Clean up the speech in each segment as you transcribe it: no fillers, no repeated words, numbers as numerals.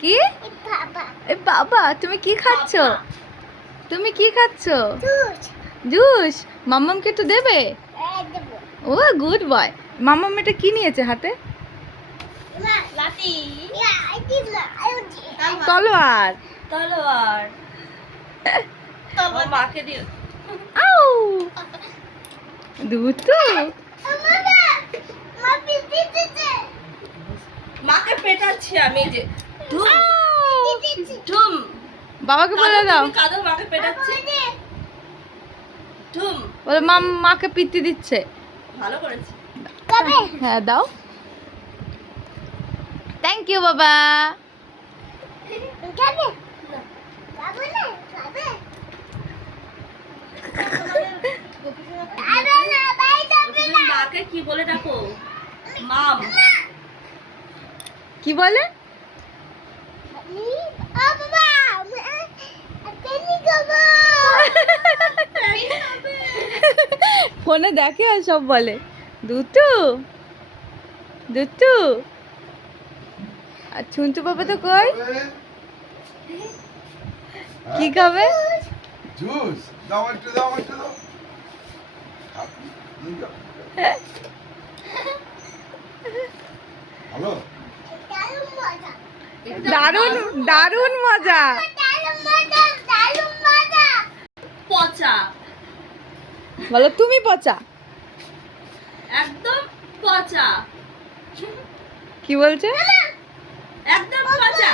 কি এ বাবা, তুমি কি খাচ্ছ? তুমি কি খাচ্ছ? জুস। মাম্মামকে একটু দেবে? ও গুড বয়। মাম্মাম এটা কি নিয়েছে হাতে? তলোয়ার। তলোয়ার মাকে দিও। আউ দুটো। মাকে পেটাচ্ছি আমি, যে ধুম আউ! ধুম। বাবাকে বলে দাও। তুমি কাঁদো, মাকে পেটাচ্ছি। ধুম। বলে মাকে পিত্তি দিচ্ছে। ভালো করেছি। হ্যাঁ দাও। থ্যাংক ইউ বাবা। তুমি মাকে কি বলে ডাকো? মাম। কি বলে? ফোনে দেখে আর সব বলে দুটু দুটু। আর ছুন্টু বাবা তো কই? কি খাবে? জুস দাও, একটু দাও, একটু দাও। ভালো। দারুণ দারুণ মজা। পচা, বলো তুমি পচা। একদম পচা, কি বলছে? একদম পচা।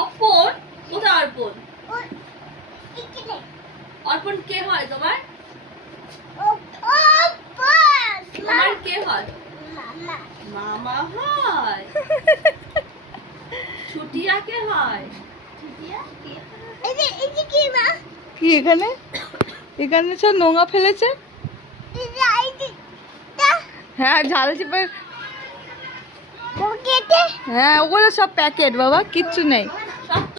অর্পণ? কোথায় অর্পণ? অর্পণ কে হয় তোমার? তোমার কে হয়? মামা হয়। ছুটিয়া কে হয়? কি এখানে এখানে সব নোংরা ফেলেছে। হ্যাঁ ঝাল চিপে। হ্যাঁ ওগুলো সব প্যাকেট বাবা, কিচ্ছু নেই। সব